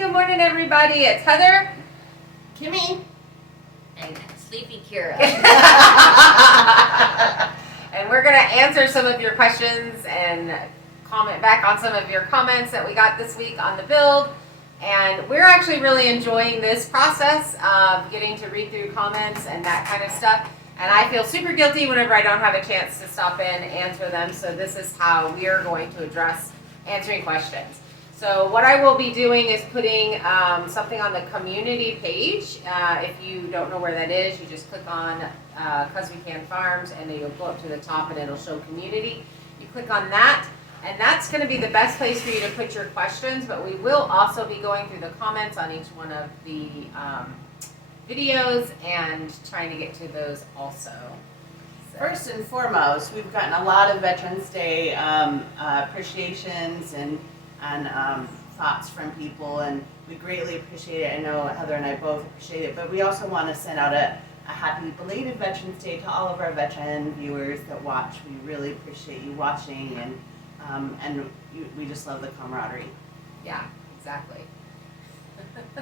good morning, everybody. It's Heather, Kimmie, and Sleepy Kirra. And we're going to answer some of your questions and comment back on some of your comments that we got this week on the build. And we're actually really enjoying this process of getting to read through comments and that kind of stuff. And I feel super guilty whenever I don't have a chance to stop in and answer them. So this is how we are going to address answering questions. So what I will be doing is putting something on the community page. If you don't know where that is, you just click on Cause We Can Farms and then you'll go up to the top and it'll show community. You click on that and that's going to be the best place for you to put your questions, but we will also be going through the comments on each one of the videos and trying to get to those also. So. first and foremost, we've gotten a lot of Veterans Day appreciations and thoughts from people, and we greatly appreciate it. I know Heather and I both appreciate it, but we also want to send out a happy belated Veterans Day to all of our veteran viewers that watch. We really appreciate you watching, and we just love the camaraderie. Yeah, exactly.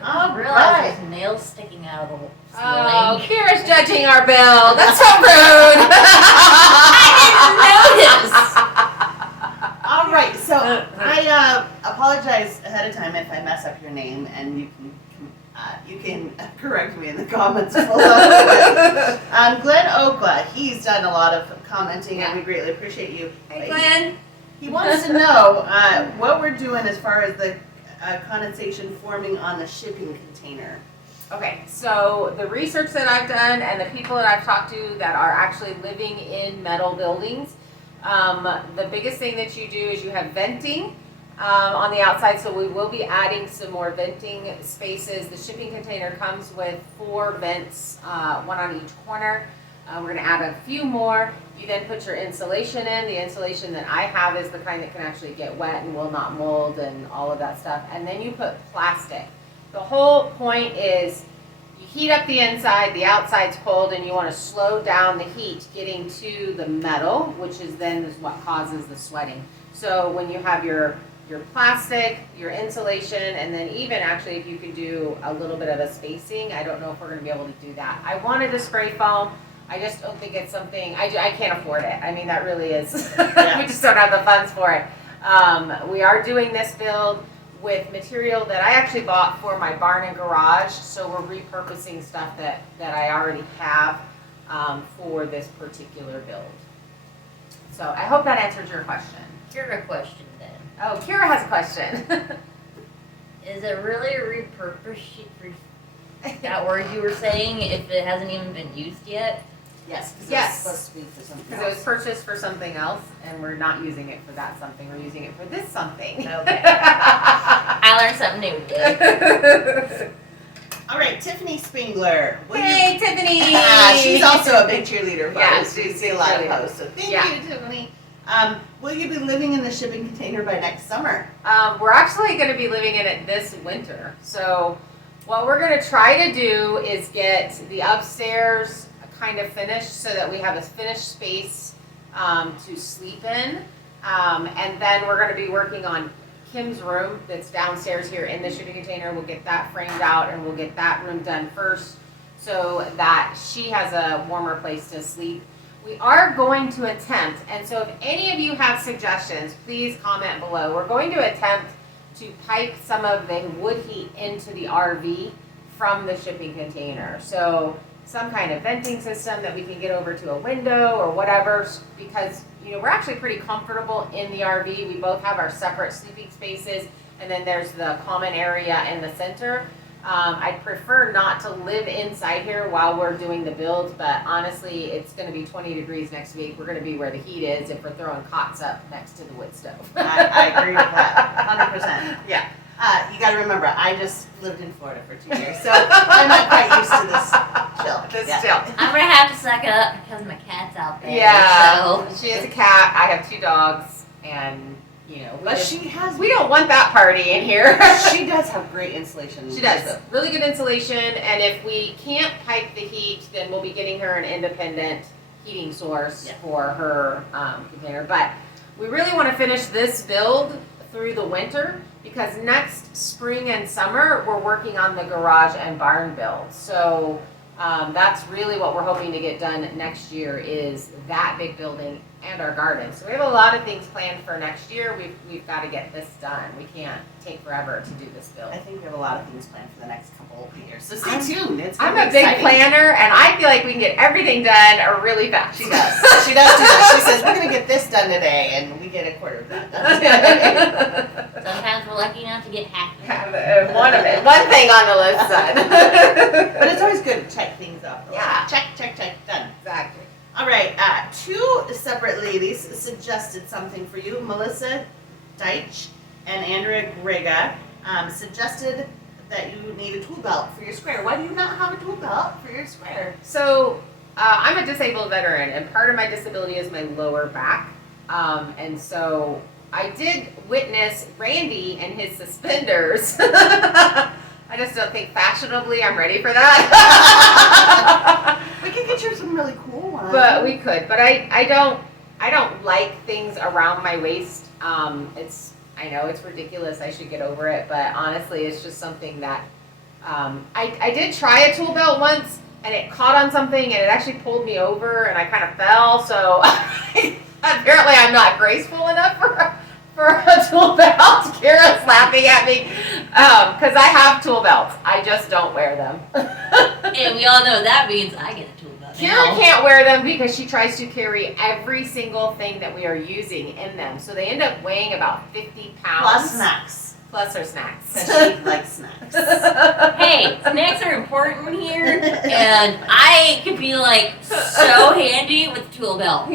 I realize there's nails sticking out of the ceiling. Oh, Kirra's judging our build. That's so rude. I didn't notice. All right, so I apologize ahead of time if I mess up your name, and you can correct me in the comments below. Glenn Okla, he's done a lot of commenting, and we greatly appreciate you. Hey, Glenn. He wants to know what we're doing as far as the condensation forming on the shipping container. Okay, so the research that I've done and the people that I've talked to that are actually living in metal buildings, the biggest thing that you do is you have venting on the outside, so we will be adding some more venting spaces. The shipping container comes with 4 vents, one on each corner. We're going to add a few more. You then put your insulation in. The insulation that I have is the kind that can actually get wet and will not mold and all of that stuff. And then you put plastic. The whole point is you heat up the inside, the outside's cold, and you want to slow down the heat getting to the metal, which is then is what causes the sweating. So when you have your plastic, your insulation, and then even actually if you can do a little bit of a spacing, I don't know if we're going to be able to do that. I wanted a spray foam. I just don't think it's something, I can't afford it. I mean, that really is, we just don't have the funds for it. We are doing this build with material that I actually bought for my barn and garage, so we're repurposing stuff that I already have for this particular build. So I hope that answers your question. Kirra question then. Oh, Kirra has a question. Is it really a repurpose that word you were saying if it hasn't even been used yet? Yes, because Yes. it's supposed to be for something Because it was else. purchased for something else, and we're not using it for that something. We're using it for this something. Okay. I learned something new today. All right, Tiffany Spengler. Hey, Tiffany! She's also a big cheerleader of Yeah, ours. We she's see a a lot of cheerleader. posts. So thank Yeah. you, Tiffany. Will you be living in the shipping container by next summer? We're actually going to be living in it this winter. So what we're going to try to do is get the upstairs kind of finished so that we have a finished space to sleep in. And then we're going to be working on Kim's room that's downstairs here in the shipping container. We'll get that framed out and we'll get that room done first so that she has a warmer place to sleep. We are going to attempt, and so if any of you have suggestions, please comment below. We're going to attempt to pipe some of the wood heat into the RV from the shipping container. So some kind of venting system that we can get over to a window or whatever, because we're actually pretty comfortable in the RV. We both have our separate sleeping spaces, and then there's the common area in the center. I'd prefer not to live inside here while we're doing the build, but honestly, it's going to be 20 degrees next week. We're going to be where the heat is if we're throwing cots up next to the wood stove. I agree with that, 100%. Yeah. You got to remember, I just lived in Florida for 2 years, so I'm not quite used to this chill. Chill. I'm gonna have to suck it up because my cat's out there. Yeah. So. She has a cat. I have 2 dogs, and But we don't want that party in here. She does have great insulation. She does. Really good insulation, and if we can't pipe the heat, then we'll be getting her an independent heating source for her container. But we really want to finish this build through the winter because next spring and summer, we're working on the garage and barn build. So that's really what we're hoping to get done next year is that big building and our garden. So we have a lot of things planned for next year. We've got to get this done. We can't take forever to do this build. I think we have a lot of things planned for the next couple of years. So stay tuned. I'm a big planner, and I feel like we can get everything done really fast. She does. She does do that. She says, we're going to get this done today, and we get a quarter of that done. Sometimes we're lucky enough to get half. One thing on the list done. But it's always good to check things off. Yeah. Check, done. Exactly. All right, two separate ladies suggested something for you. Melissa Deitch and Andrea Grega suggested that you need a tool belt for your square. Why do you not have a tool belt for your square? So I'm a disabled veteran, and part of my disability is my lower back. And so I did witness Randy and his suspenders. I just don't think fashionably I'm ready for that. We can get you some really cool ones. But we could. But I don't like things around my waist. I know it's ridiculous. I should get over it. But honestly, it's just something that I did try a tool belt once, and it caught on something, and it actually pulled me over, and I kind of fell. So apparently, I'm not graceful enough for a tool belt. Kirra's laughing at me because I have tool belts. I just don't wear them. And we all know that means I get a tool belt. Kirra can't wear them because she tries to carry every single thing that we are using in them. So they end up weighing about 50 pounds. Plus snacks. Plus her snacks. Because she likes snacks. Hey, snacks are important here, and I could be like so handy with a tool belt.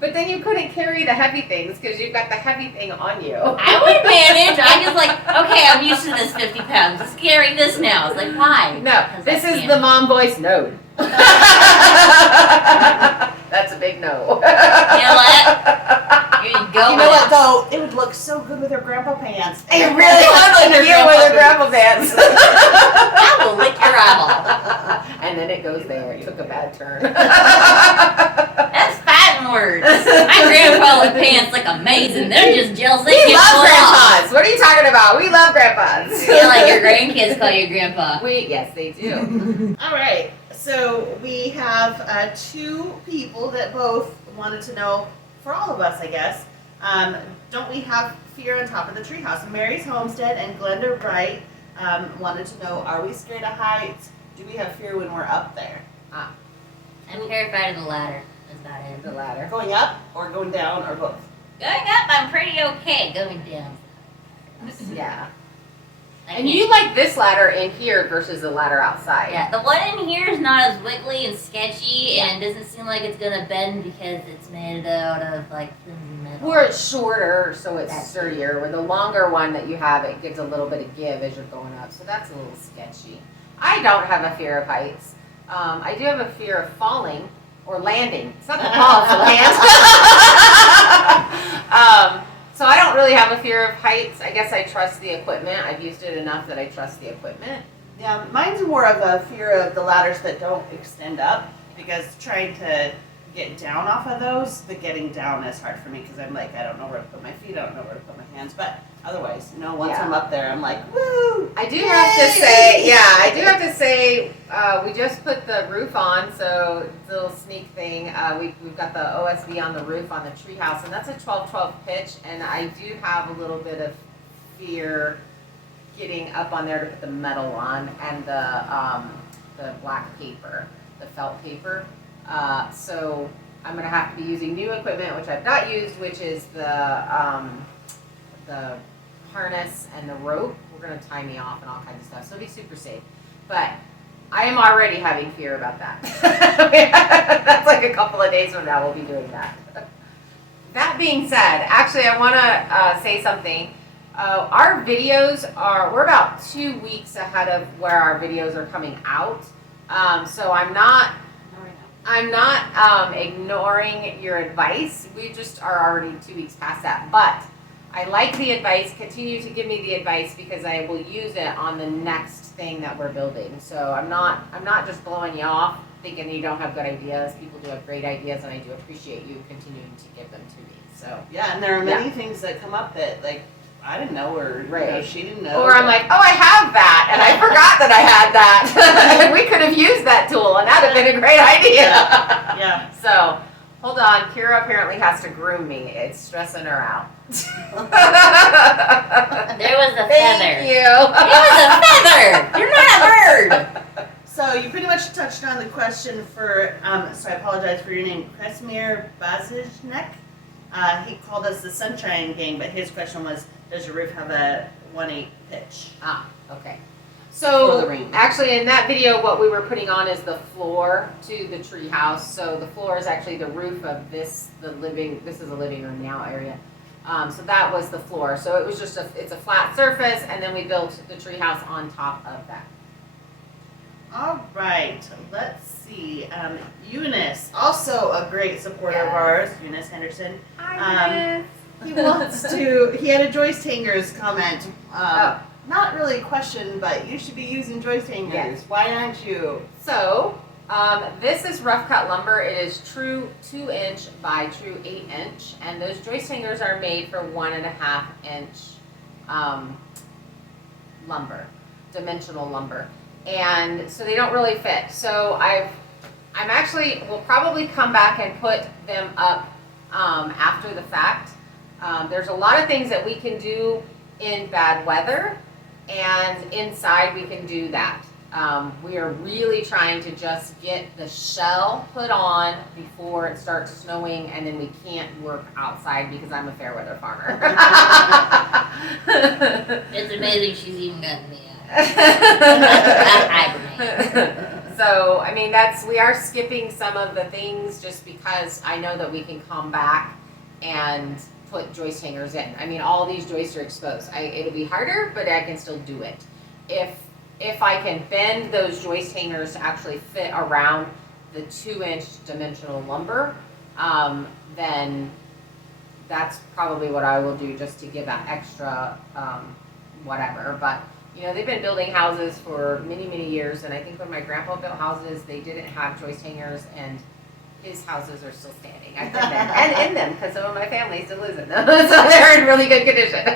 But then you couldn't carry the heavy things because you've got the heavy thing on you. I would manage. I just like, okay, I'm used to this 50 pounds. Let's carry this now. It's like, why? No, 'Cause this I is can't. the mom voice no. That's a big no. You know what? Here you go. You know what though? It would look so good with her grandpa pants. It really would look cute with her grandpa pants. I will lick your eyeball. And then it goes there. It took a bad turn. That's fighting words. My grandpa with pants look amazing. They're just jealous. They We can't love pull it off. grandpas. What are you talking about? We love grandpas. Yeah, like your grandkids call you grandpa. Yes, they do. All right, so we have two people that both wanted to know, for all of us, I guess, don't we have fear on top of the treehouse? Mary's Homestead and Glenda Wright wanted to know, are we scared of heights? Do we have fear when we're up there? I'm terrified of the ladder. That's about it. The ladder. Going up or going down or both? Going up, I'm pretty okay. Going down. Yeah. I And can't- you like this ladder in here versus the ladder outside. Yeah, the one in here is not as wiggly and sketchy, and it doesn't seem like it's gonna bend because it's made out of like flimsy metal. Or it's shorter, so it's That's sturdier. Where the longer one that you have, it gives a little bit of give as you're going up. So that's a little sketchy. I don't have a fear of heights. I do have a fear of falling or landing. It's not the fall, it's the land. So I don't really have a fear of heights. I guess I trust the equipment. I've used it enough that I trust the equipment. Yeah, mine's more of a fear of the ladders that don't extend up, because trying to get down off of those, the getting down is hard for me because I'm like, I don't know where to put my feet, I don't know where to put my hands, but otherwise, once Yeah. I'm up there, I'm like, woo! I do have to say, we just put the roof on, so it's a little sneak thing. We've got the OSB on the roof on the treehouse, and that's a 12-12 pitch, and I do have a little bit of fear getting up on there to put the metal on and the black paper, the felt paper. So I'm gonna have to be using new equipment, which I've not used, which is the harness and the rope. We're gonna tie me off and all kinds of stuff, so it'll be super safe. But I am already having fear about that. That's like a couple of days from now we'll be doing that. That being said, actually I wanna say something. Our videos we're about 2 weeks ahead of where our videos are coming out. So I'm not ignoring your advice. We just are already 2 weeks past that. But I like the advice. Continue to give me the advice because I will use it on the next thing that we're building. So I'm not just blowing you off thinking you don't have good ideas. People do have great ideas, and I do appreciate you continuing to give them to me. So Yeah, and there are many things that come up that, like, I didn't know, or Right. she didn't know. Or I'm like, oh, I have that, and I forgot that I had that. And we could have used that tool, and that'd have been a great idea. Yeah. So, hold on. Kira apparently has to groom me. It's stressing her out. There was a feather. Thank you. It was a feather. You're not a bird. So you pretty much touched on the question for, so I apologize for your name, Kresimir Bazijnek. He called us the Sunshine Gang, but his question was, does your roof have a 1/8 pitch? Ah, okay. For So, the rain. actually in that video, what we were putting on is the floor to the tree house. So the floor is actually the roof of this is a living room now area. So that was the floor. So it was just it's a flat surface, and then we built the tree house on top of that. All right, let's see. Eunice, also a great supporter of Yes. ours, Eunice Henderson. Hi, He had a joist hangers comment. Oh. Not really a question, but you should be using joist hangers. Yes. Why aren't you? So, this is rough cut lumber. It is true 2-inch by true 8-inch, and those joist hangers are made for 1.5-inch lumber, dimensional lumber, and so they don't really fit. So we'll probably come back and put them up after the fact. There's a lot of things that we can do in bad weather, and inside we can do that. We are really trying to just get the shell put on before it starts snowing, and then we can't work outside because I'm a fair weather farmer. It's amazing she's even gotten me out. So, I mean, we are skipping some of the things just because I know that we can come back and put joist hangers in. I mean, all these joists are exposed. It'll be harder, but I can still do it. If I can bend those joist hangers to actually fit around the 2-inch dimensional lumber, then that's probably what I will do, just to give that extra whatever. But they've been building houses for many, many years, and I think when my grandpa built houses, they didn't have joist hangers, and his houses are still standing. I've been there and in them because some of my family still lives in them, so they're in really good condition.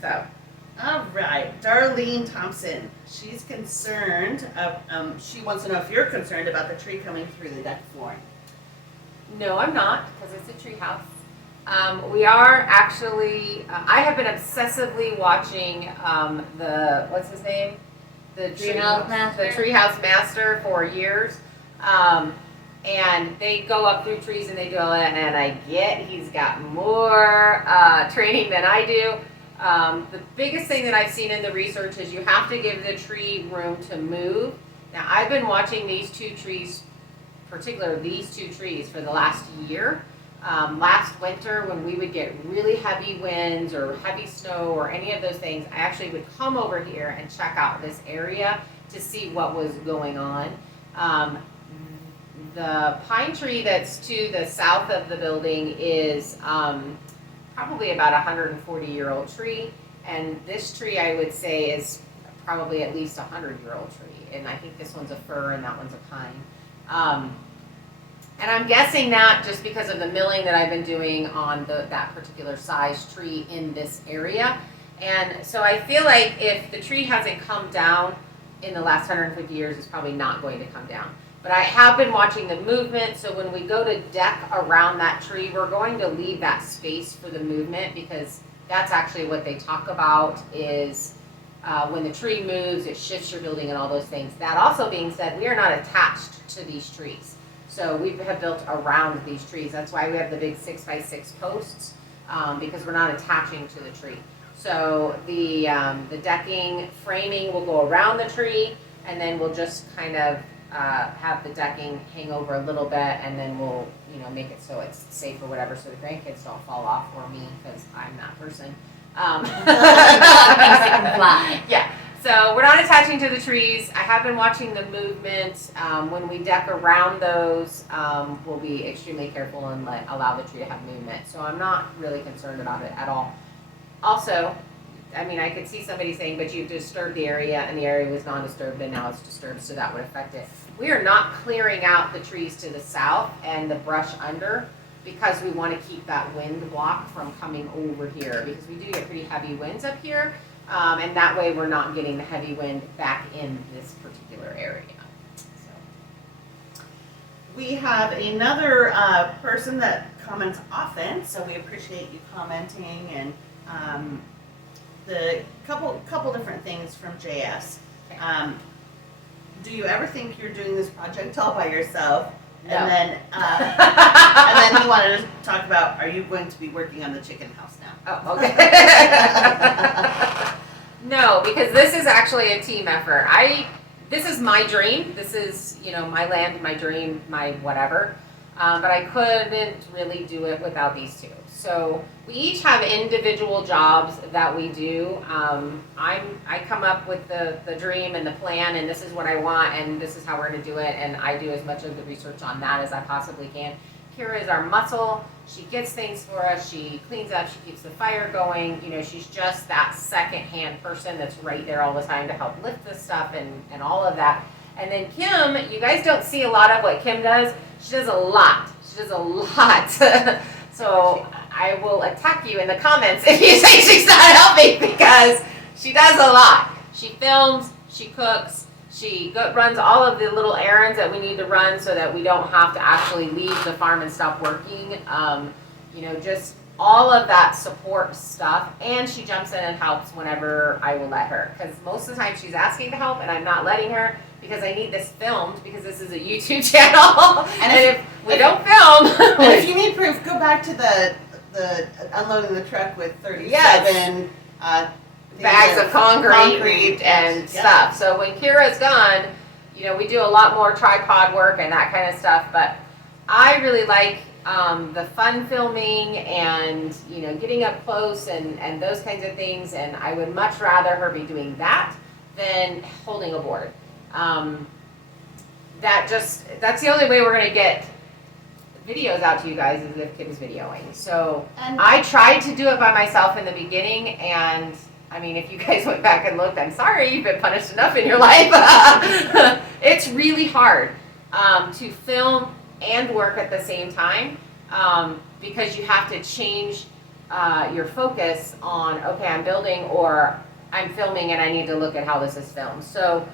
So. All right, Darlene Thompson. She's concerned. She wants to know if you're concerned about the tree coming through the deck flooring. No, I'm not, because it's a tree house. We are actually. I have been obsessively watching what's his name, the Treehouse Master? the Treehouse Master for years. And they go up through trees and they do all that, and I get he's got more training than I do. The biggest thing that I've seen in the research is you have to give the tree room to move. Now, I've been watching these two trees, particularly these two trees, for the last year. Last winter, when we would get really heavy winds or heavy snow or any of those things, I actually would come over here and check out this area to see what was going on. The pine tree that's to the south of the building is probably about a 140-year-old tree, and this tree I would say is probably at least a 100-year-old tree, and I think this one's a fir and that one's a pine. And I'm guessing that just because of the milling that I've been doing on that particular size tree in this area. And so I feel like if the tree hasn't come down in the last 150 years, it's probably not going to come down. But I have been watching the movement, so when we go to deck around that tree, we're going to leave that space for the movement, because that's actually what they talk about is when the tree moves, it shifts your building and all those things. That also being said, we are not attached to these trees. So we have built around these trees. That's why we have the big 6x6 posts, because we're not attaching to the tree. So the decking framing will go around the tree, and then we'll just kind of have the decking hang over a little bit, and then we'll make it so it's safe or whatever, so the grandkids don't fall off, or me, because I'm that person. Yeah, so we're not attaching to the trees. I have been watching the movement. When we deck around those, we'll be extremely careful and allow the tree to have movement. So I'm not really concerned about it at all. Also, I mean, I could see somebody saying, but you've disturbed the area, and the area was non-disturbed, and now it's disturbed, so that would affect it. We are not clearing out the trees to the south and the brush under. because we want to keep that wind block from coming over here, because we do get pretty heavy winds up here, and that way we're not getting the heavy wind back in this particular area. So. We have another person that comments often, so we appreciate you commenting, and the couple different things from JS. Do you ever think you're doing this project all by yourself? No. And then, and then he wanted to talk about, are you going to be working on the chicken house now? Oh, okay. No, because this is actually a team effort. This is my dream. This is, my land, my dream, my whatever. But I couldn't really do it without these two. So we each have individual jobs that we do. I come up with the dream and the plan, and this is what I want, and this is how we're going to do it, and I do as much of the research on that as I possibly can. Kirra is our muscle. She gets things for us. She cleans up. She keeps the fire going. She's just that second-hand person that's right there all the time to help lift this stuff and all of that. And then Kim, you guys don't see a lot of what Kim does. She does a lot. So I will attack you in the comments if you say she's not helping, because she does a lot. She films, she cooks, she runs all of the little errands that we need to run so that we don't have to actually leave the farm and stop working. Just all of that support stuff. And she jumps in and helps whenever I will let her, because most of the time she's asking to help and I'm not letting her, because I need this filmed, because this is a YouTube channel. And if we don't film, and if you need proof, go back to the unloading the truck with 37 bags of concrete and stuff. So when Kirra's gone, we do a lot more tripod work and that kind of stuff. But I really like the fun filming and getting up close and those kinds of things. And I would much rather her be doing that than holding a board. That's the only way we're going to get videos out to you guys, is if Kim's videoing. So I tried to do it by myself in the beginning, and I mean, if you guys went back and looked, I'm sorry, you've been punished enough in your life. It's really hard to film and work at the same time, because you have to change your focus on, okay, I'm building or I'm filming and I need to look at how this is filmed. So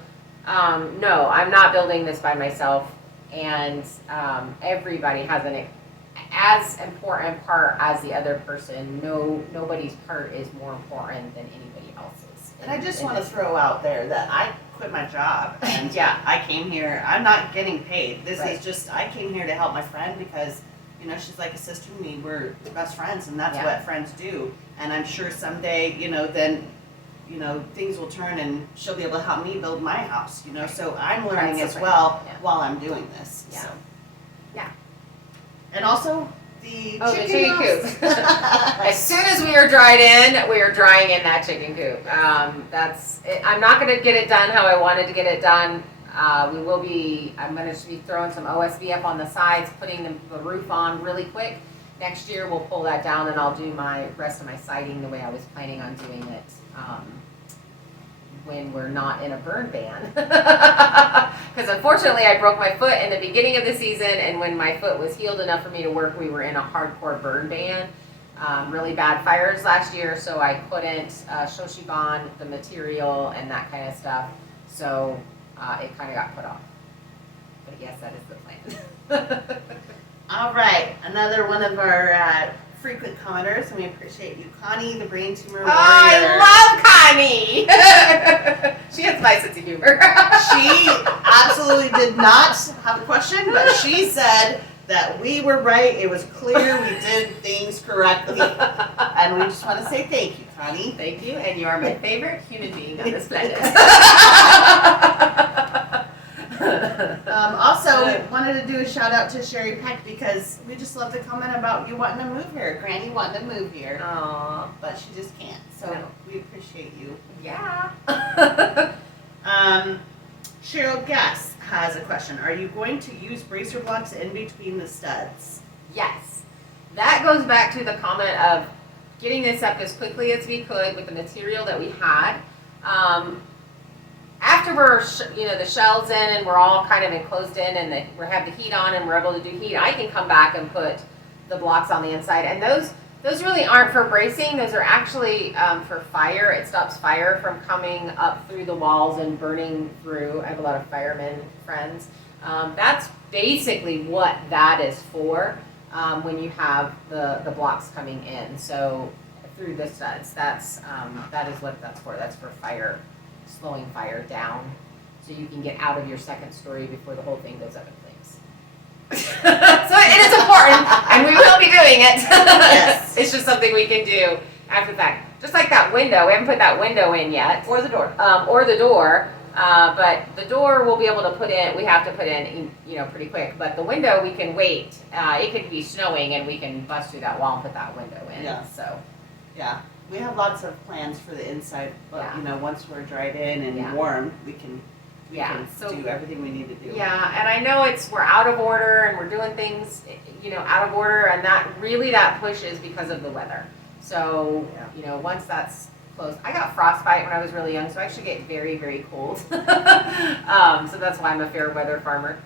no, I'm not building this by myself, and everybody has an as important part as the other person. Nobody's part is more important than anybody else's. And I just want to throw out there that I quit my job, and yeah, I came here. I'm not getting paid. This right. is just, I came here to help my friend, because she's like a sister to me. We're best friends, and that's what friends do. And I'm sure someday, then things will turn and she'll be able to help me build my house, so I'm learning as well while I'm doing this. Yeah. So. Yeah. And also the chicken coop. As soon as we are dried in, we are drying in that chicken coop. That's it. I'm not going to get it done how I wanted to get it done. I'm going to be throwing some OSB up on the sides, putting the roof on really quick. Next year we'll pull that down, and I'll do my rest of my siding the way I was planning on doing it when we're not in a burn ban. Because unfortunately I broke my foot in the beginning of the season, and when my foot was healed enough for me to work, we were in a hardcore burn ban. Really bad fires last year, so I couldn't shoshiban the material and that kind of stuff. So it kind of got put off. But yes, that is the plan. All right, another one of our frequent commenters, and we appreciate you, Connie, the brain tumor warrior. I love Connie. She has my sense of humor. She absolutely did not have a question, but she said that we were right. It was clear we did things correctly, and we just want to say thank you, Connie. Thank you, and you are my favorite human being on this planet. Also, we wanted to do a shout out to Sherry Peck, because we just love the comment about you wanting to move here. Granny wanting to move here. Aww. But she just can't. So we appreciate you. Yeah. Cheryl Guess has a question. Are you going to use bracer blocks in between the studs? Yes. That goes back to the comment of getting this up as quickly as we could with the material that we had. After we're, the shell's in and we're all kind of enclosed in, and we have the heat on and we're able to do heat, I can come back and put the blocks on the inside. And those really aren't for bracing. Those are actually for fire. It stops fire from coming up through the walls and burning through. I have a lot of firemen friends. That's basically what that is for when you have the blocks coming in. So through the studs, that is what that's for. That's for fire, slowing fire down, so you can get out of your second story before the whole thing goes up in flames. So it is important, and we will be doing it. Yes. It's just something we can do after the fact. Just like that window, we haven't put that window in yet. Or the door. But the door we'll be able to put in. We have to put in, pretty quick. But the window we can wait. It could be snowing, and we can bust through that wall and put that window in. Yeah. So. Yeah, we have lots of plans for the inside, but once we're dried in and warm, we can do everything we need to do. Yeah, and I know we're out of order and we're doing things, out of order, and that pushes because of the weather. So, once that's closed, I got frostbite when I was really young, so I actually get very, very cold. So that's why I'm a fair weather farmer.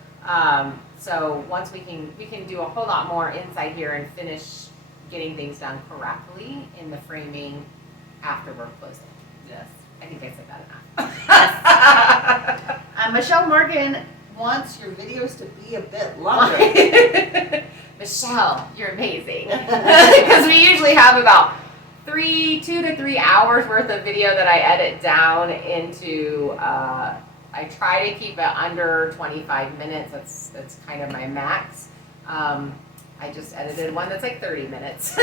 So once we can do a whole lot more inside here and finish getting things done correctly in the framing after we're closing. Yes. I think I said that enough. Michelle Morgan wants your videos to be a bit longer. Michelle, you're amazing. Because we usually have about 2 to 3 hours worth of video that I edit down into, I try to keep it under 25 minutes. That's kind of my max. I just edited one that's like 30 minutes.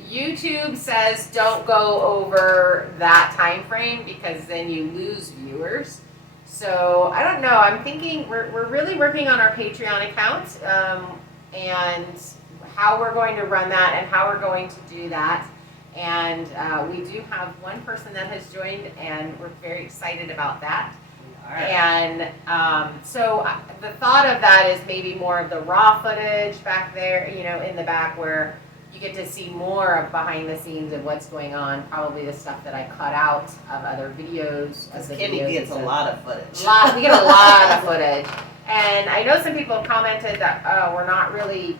YouTube says don't go over that time frame because then you lose viewers. So I don't know. I'm thinking we're really working on our Patreon account and how we're going to run that and how we're going to do that. And we do have one person that has joined, and we're very excited about that. And so the thought of that is maybe more of the raw footage back there, in the back where you get to see more of behind the scenes of what's going on. Probably the stuff that I cut out of other videos. Kimmie gets a lot of footage. We get a lot of footage. And I know some people have commented that we're not really,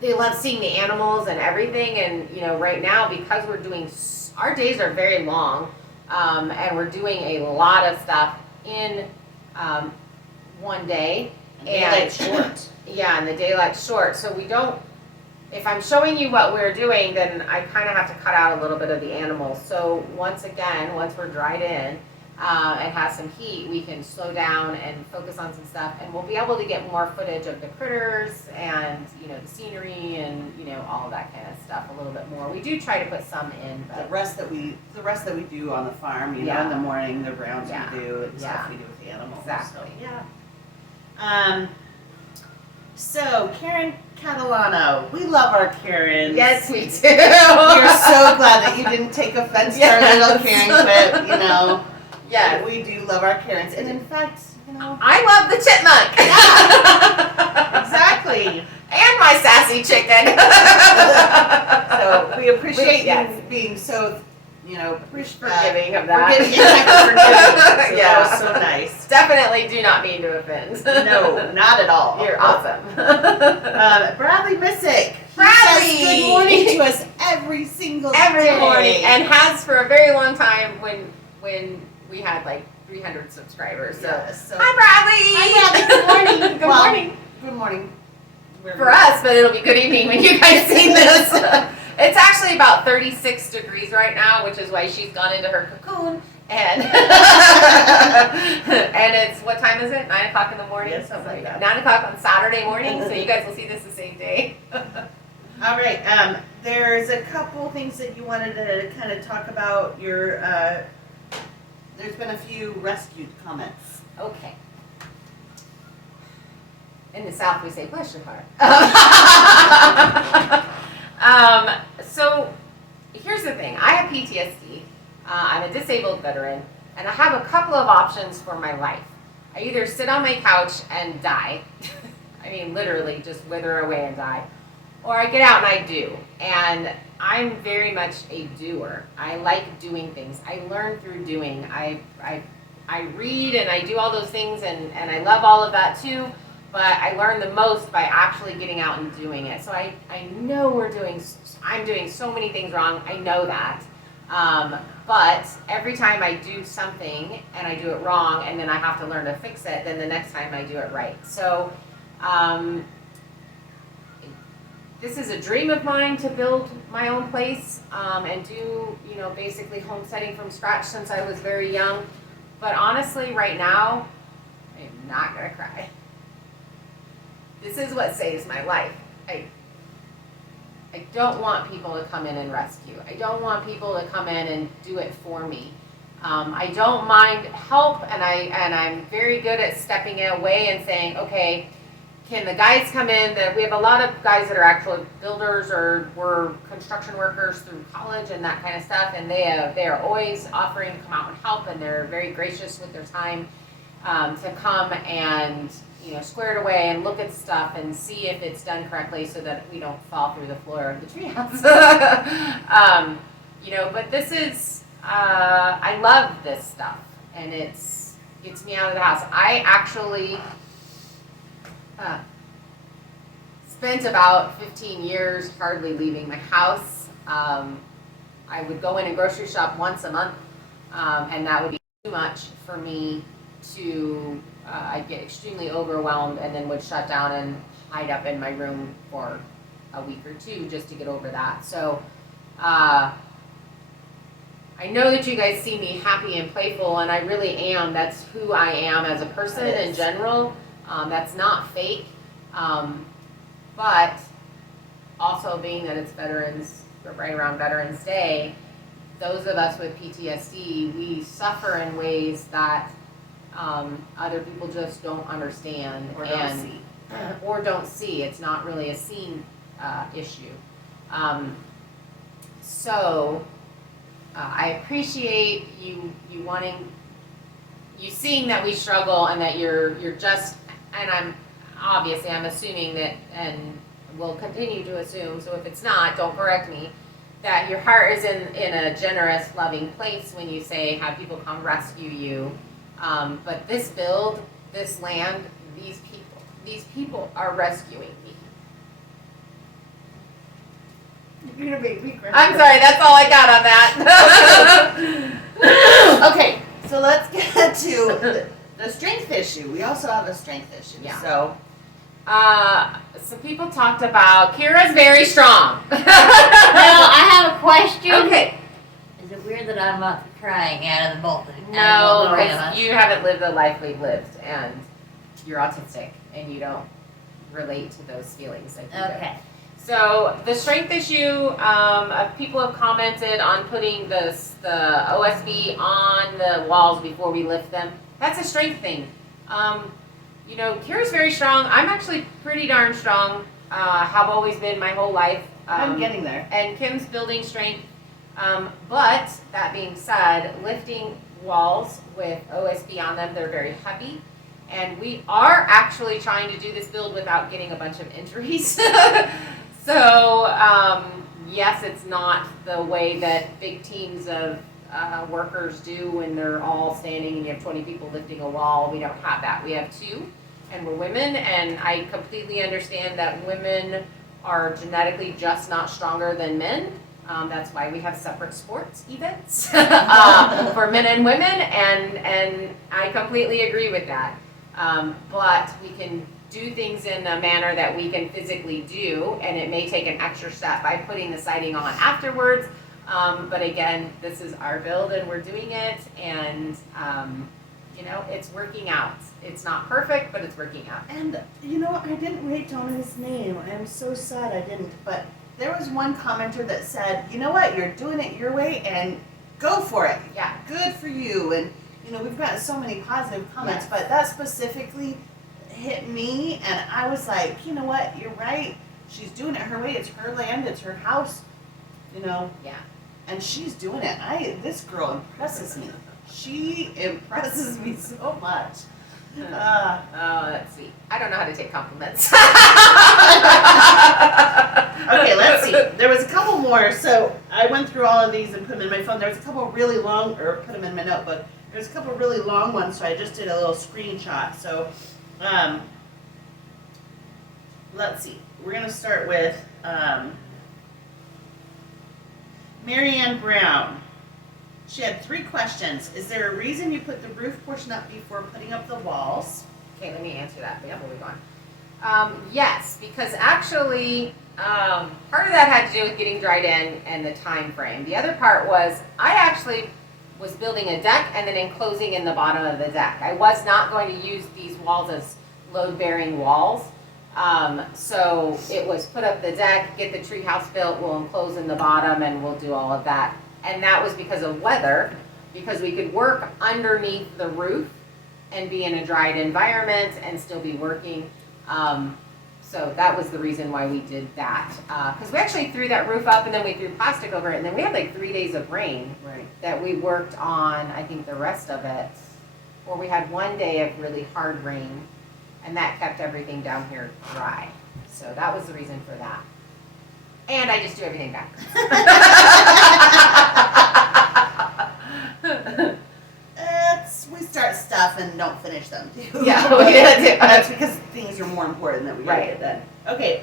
they love seeing the animals and everything. And, right now, because our days are very long, and we're doing a lot of stuff in one day. Daylight's short. Yeah, and the daylight's short. So if I'm showing you what we're doing, then I kind of have to cut out a little bit of the animals. So once we're dried in and have some heat, we can slow down and focus on some stuff, and we'll be able to get more footage of the critters and the scenery and all of that kind of stuff a little bit more. We do try to put some in, but the rest that we do on the farm, in the morning, the rounds we do and stuff we do with the animals. Exactly. So, So Karen Catalano, we love our Karens. Yes, we do. We're so glad that you didn't take offense to our little Karen quip. Yes. We do love our Karens, and in fact, I love the chipmunk. Yeah, exactly. And my sassy chicken. So we appreciate you being so, forgiving of that. Forgiving. So yeah. That was so nice. Definitely do not mean to offend. No, not at all. You're awesome. Bradley Missick. Bradley! He says good morning to us every single day. Morning, and has for a very long time when we had like 300 subscribers. So, hi Bradley! Hi Bradley, good morning. Good morning. Good morning. For us, but it'll be good evening when you guys see this. It's actually about 36 degrees right now, which is why she's gone into her cocoon. And and it's, what time is it? 9 o'clock in the morning? Yes, something like that. 9 o'clock on Saturday morning, so you guys will see this the same day. All right. There's a couple things that you wanted to kind of talk about. There's been a few rescued comments. Okay. In the South, we say, bless your heart. So here's the thing. I have PTSD. I'm a disabled veteran, and I have a couple of options for my life. I either sit on my couch and die. I mean, literally just wither away and die. Or I get out and I do. And I'm very much a doer. I like doing things. I learn through doing. I read and I do all those things, and I love all of that too. but I learn the most by actually getting out and doing it. So I know I'm doing so many things wrong. I know that. But every time I do something and I do it wrong and then I have to learn to fix it, then the next time I do it right. So this is a dream of mine to build my own place and do, basically homesteading from scratch since I was very young. But honestly, right now, I'm not going to cry. This is what saves my life. I don't want people to come in and rescue. I don't want people to come in and do it for me. I don't mind help, and I'm very good at stepping away and saying, okay, can the guys come in? We have a lot of guys that are actually builders or were construction workers through college and that kind of stuff, and they are always offering to come out and help, and they're very gracious with their time to come and square it away and look at stuff and see if it's done correctly so that we don't fall through the floor of the treehouse. But this is, I love this stuff, and it gets me out of the house. I actually spent about 15 years hardly leaving my house. I would go in and grocery shop once a month, and that would be too much for me to, I'd get extremely overwhelmed and then would shut down and hide up in my room for a week or two just to get over that. So I know that you guys see me happy and playful, and I really am. That's who I am as a person in general. That's not fake. But also being that it's we're right around Veterans Day, those of us with PTSD, we suffer in ways that other people just don't understand or don't see. It's not really a seen issue. So I appreciate you seeing that we struggle and that you're just, and I'm assuming that, and will continue to assume, so if it's not, don't correct me, that your heart is in a generous, loving place when you say, have people come rescue you. But this build, this land, these people are rescuing me. You're gonna make me cry. I'm sorry, that's all I got on that. Okay, so let's get to the strength issue. We also have a strength issue. Yeah. So, some people talked about Kirra's very strong. Now, I have a question. Okay. Is it weird that I'm not crying out of the both? No, because you haven't lived the life we've lived, and you're autistic, and you don't relate to those feelings like you Okay. do. So the strength issue, people have commented on putting the OSB on the walls before we lift them. That's a strength thing. Kirra's very strong. I'm actually pretty darn strong. Have always been my whole life. I'm getting there. And Kim's building strength. But that being said, lifting walls with OSB on them, they're very heavy. And we are actually trying to do this build without getting a bunch of injuries. So, yes, it's not the way that big teams of workers do when they're all standing and you have 20 people lifting a wall. We don't have that. We have 2, and we're women, and I completely understand that women are genetically just not stronger than men. That's why we have separate sports events for men and women, and I completely agree with that. But we can do things in a manner that we can physically do, and it may take an extra step by putting the siding on afterwards. But again, this is our build, and we're doing it, and it's working out. It's not perfect, but it's working out. And I didn't write down his name. I'm so sad I didn't. But there was one commenter that said, you know what, you're doing it your way, and go for it. Yeah. Good for you. And we've gotten so many positive comments, Yes. but that specifically hit me, and I was like, you know what, you're right. She's doing it her way. It's her land. It's her house. Yeah. And she's doing it. This girl impresses me. She impresses me so much. Oh, that's sweet. I don't know how to take compliments. Okay, let's see. There was a couple more. So I went through all of these and put them in my phone. There was a couple really long, or put them in my notebook. There's a couple really long ones, so I just did a little screenshot. So let's see. We're going to start with Marianne Brown. She had 3 questions. Is there a reason you put the roof portion up before putting up the walls? Okay, let me answer that before we go on. Yes, because actually, part of that had to do with getting dried in and the time frame. The other part was I actually was building a deck and then enclosing in the bottom of the deck. I was not going to use these walls as load-bearing walls. So it was put up the deck, get the tree house built, we'll enclose in the bottom, and we'll do all of that. And that was because of weather, because we could work underneath the roof and be in a dried environment and still be working. So that was the reason why we did that. Because we actually threw that roof up and then we threw plastic over it, and then we had like 3 days of rain that we worked on, I think the rest of it. Or we had 1 day of really hard rain, and that kept everything down here dry. So that was the reason for that. And I just do everything backwards. We start stuff and don't finish them too. Yeah, we did. That's because things are more important that we gotta get done. Okay,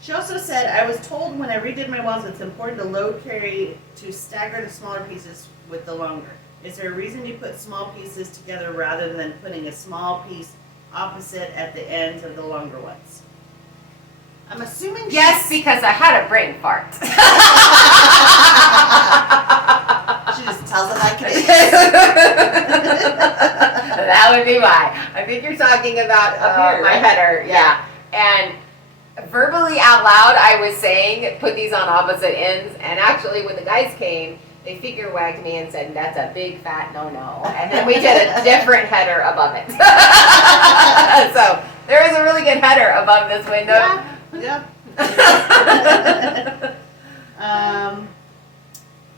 she also said, I was told when I redid my walls it's important to load carry to stagger the smaller pieces with the longer. Is there a reason you put small pieces together rather than putting a small piece opposite at the ends of the longer ones? I'm assuming Yes, because I had a brain fart. She just tells it like it is. That would be why. I think you're talking about my header, yeah. And verbally out loud, I was saying, put these on opposite ends. And actually, when the guys came, they figure wagged me and said, that's a big fat no-no. And then we did a different header above it. So there is a really good header above this window. Yeah.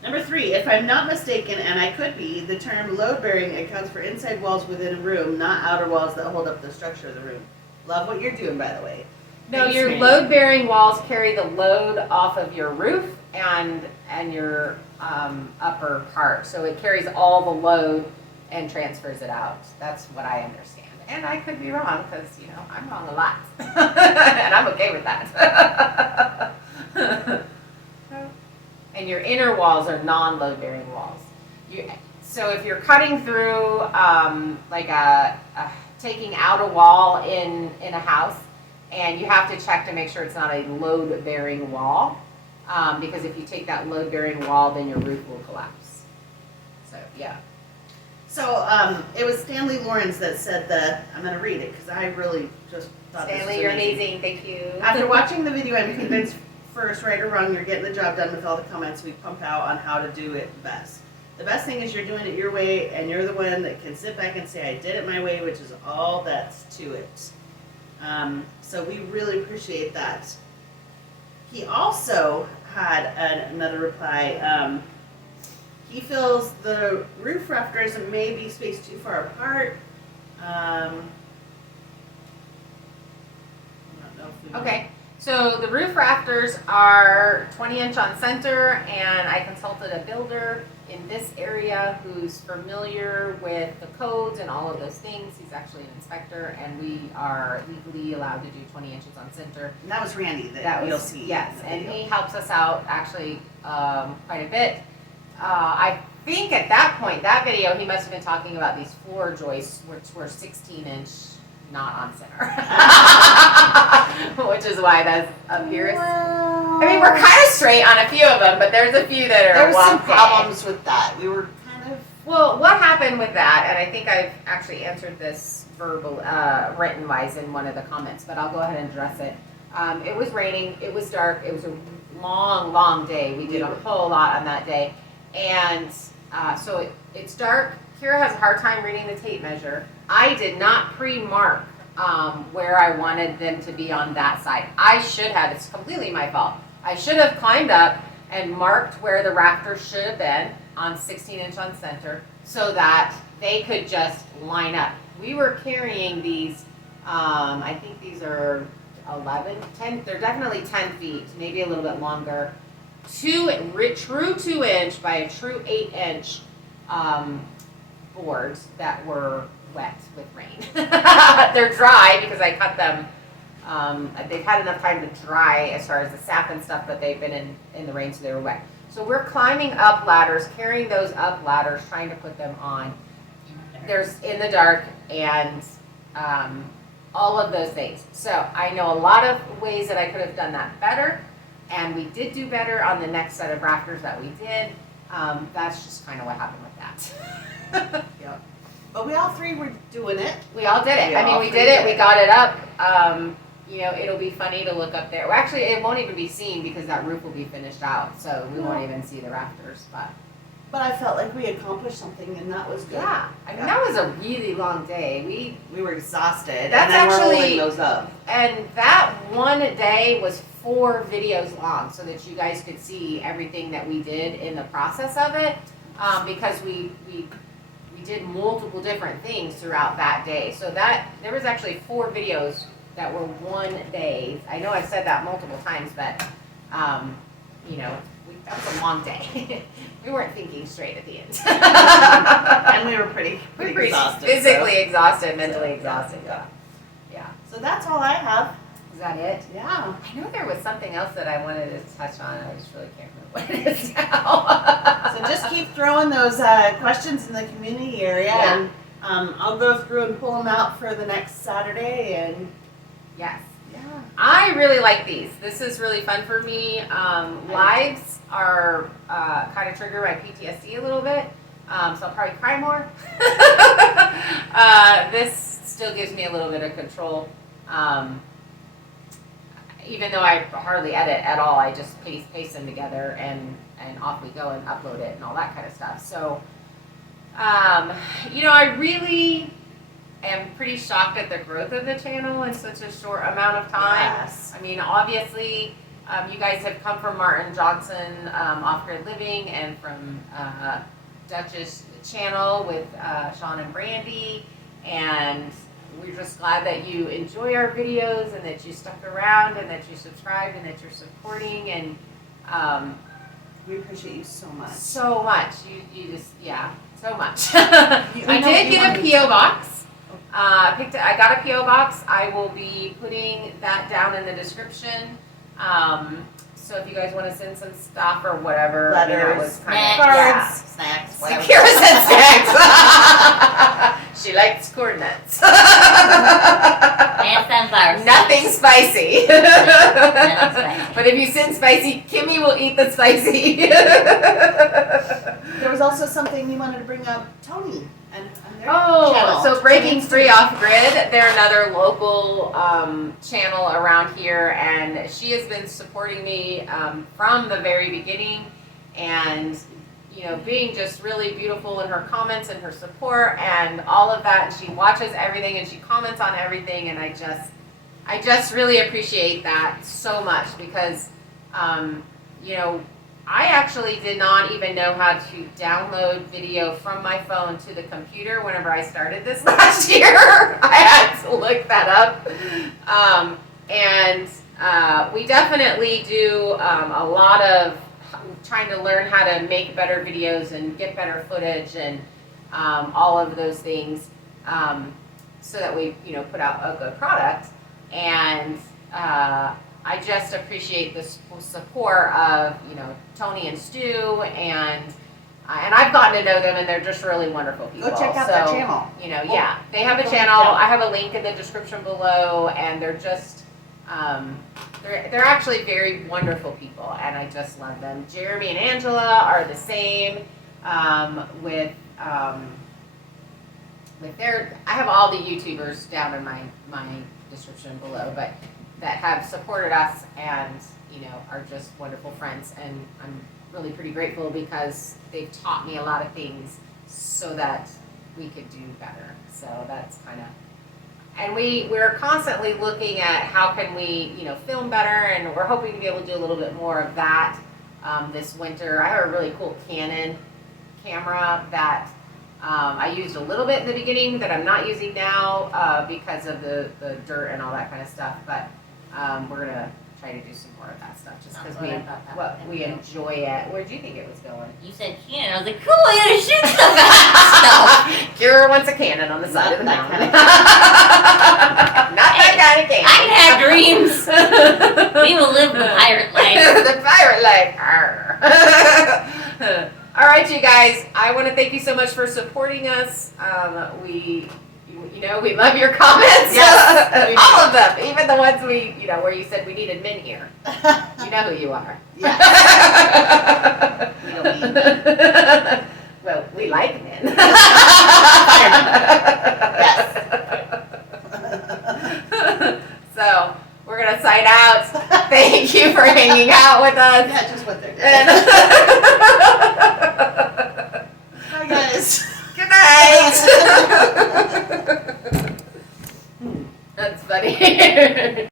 Number 3, if I'm not mistaken, and I could be, the term load-bearing accounts for inside walls within a room, not outer walls that hold up the structure of the room. Love what you're doing, by the way. No, your load-bearing walls carry the load off of your roof and your upper part. So it carries all the load and transfers it out. That's what I understand. And I could be wrong because, I'm wrong a lot. And I'm okay with that. And your inner walls are non-load-bearing walls. So if you're cutting through, taking out a wall in a house, and you have to check to make sure it's not a load-bearing wall, because if you take that load-bearing wall, then your roof will collapse. So, yeah. So it was Stanley Lawrence that said that. I'm going to read it because I really just thought Stanley, this was you're amazing. Thank you. After watching the video, I'm convinced first, right or wrong, you're getting the job done with all the comments we pump out on how to do it best. The best thing is you're doing it your way, and you're the one that can sit back and say, I did it my way, which is all that's to it. So we really appreciate that. He also had another reply. He feels the roof rafters may be spaced too far apart. I don't know if we Okay, so the roof rafters are 20-inch on center, and I consulted a builder in this area who's familiar with the codes and all of those things. He's actually an inspector, and we are legally allowed to do 20 inches on center. And that was Randy That you'll was, see. yes, and he helps us out actually quite a bit. I think at that point, that video, he must have been talking about these floor joists, which were 16-inch, not on center. Which is why that's up here. I mean, we're kind of straight on a few of them, but there's a few that are There were some wonky. problems with that. We were kind of... Well, what happened with that, and I think I've actually answered this written-wise in one of the comments, but I'll go ahead and address it. It was raining, it was dark, it was a long, long day. We did a whole lot on that day. And so it's dark. Kirra has a hard time reading the tape measure. I did not pre-mark where I wanted them to be on that side. I should have. It's completely my fault. I should have climbed up and marked where the rafters should have been on 16-inch on center so that they could just line up. We were carrying these, I think these are 10, they're definitely 10 feet, maybe a little bit longer. True 2-inch by a true 8-inch boards that were wet with rain. They're dry because I cut them They've had enough time to dry as far as the sap and stuff, but they've been in the rain, so they were wet. So we're climbing up ladders, carrying those up ladders, trying to put them on. There's in the dark and all of those things. So I know a lot of ways that I could have done that better, and we did do better on the next set of rafters that we did. That's just kind of what happened with that. Yep. But we all three were doing it. We all did it. I mean, we did it. We got it up. It'll be funny to look up there. Well, actually, it won't even be seen because that roof will be finished out, so we won't even see the rafters. But I felt like we accomplished something, and that was good. Yeah, I mean, that was a really long day. We were exhausted. That's and then actually we're holding those up. And that one day was 4 videos long, so that you guys could see everything that we did in the process of it, because we did multiple different things throughout that day. So that there was actually 4 videos that were one day. I know I've said that multiple times, but that was a long day. We weren't thinking straight at the end. And we were pretty exhausted. Physically exhausted, mentally exhausted. Yeah. So that's all I have. Is that it? Yeah. I know there was something else that I wanted to touch on. I just really can't remember what it is now. So just keep throwing those questions in the community area, Yeah. and I'll go through and pull them out for the next Saturday. And Yes. yeah, I really like these. This is really fun for me. Lives are kind of trigger my PTSD a little bit, so I'll probably cry more. This still gives me a little bit of control. Even though I hardly edit at all, I just paste them together and off we go and upload it and all that kind of stuff. So, I really am pretty shocked at the growth of the channel in such a short amount of time. Yes. I mean, obviously, you guys have come from Martin Johnson, Off-Grid Living, and from Dutch's channel with Sean and Brandy, and we're just glad that you enjoy our videos and that you stuck around and that you subscribed and that you're supporting, and we appreciate you so much. so much. You just, yeah, so much. We did get a P.O. box. I got a P.O. box. I will be putting that down in the description. So if you guys want to send some stuff or whatever, Letters, cards, snacks, whatever. Kirra said snacks. She likes corn nuts. And sunflower. Nothing spicy. Nothing spicy. But if you send spicy, Kimmie will eat the spicy. There was also something you wanted to bring up, Tony, and their Oh, channel. so Breaking Free Off Grid, they're another local channel around here, and she has been supporting me from the very beginning, and being just really beautiful in her comments and her support and all of that. And she watches everything and she comments on everything, and I just really appreciate that so much because I actually did not even know how to download video from my phone to the computer whenever I started this last year. I had to look that up. We definitely do a lot of trying to learn how to make better videos and get better footage and all of those things so that we put out a good product. And I just appreciate the support of Tony and Stu, and I've gotten to know them, and they're just really wonderful people. Go check out their channel. Yeah, they have a channel. I have a link in the description below, and they're just they're actually very wonderful people, and I just love them. Jeremy and Angela are the same with their. I have all the YouTubers down in my description below, but that have supported us and are just wonderful friends, and I'm really pretty grateful because they've taught me a lot of things so that we could do better. So that's kind of, and we're constantly looking at how can we film better, and we're hoping to be able to do a little bit more of that this winter. I have a really cool Canon camera that I used a little bit in the beginning that I'm not using now because of the dirt and all that kind of stuff, but we're gonna try to do some more of that stuff just because we enjoy it. Where do you think it was going? You said Canon. I was like, cool, I gotta shoot stuff at stuff. Kirra wants a cannon on the side of the Not mountain. that Not that can. I can have dreams. We will live the pirate life. The pirate life. Arr. All right, you guys. I want to thank you so much for supporting us. We love your comments. Yes, we do. All of them, even the ones where you said we needed men here. You know who you are. Yes. We don't need men. Well, we like men. Yes. So we're gonna sign out. Thank you for hanging out with us. Yeah, just what they're doing. And Bye, guys. good night. That's funny.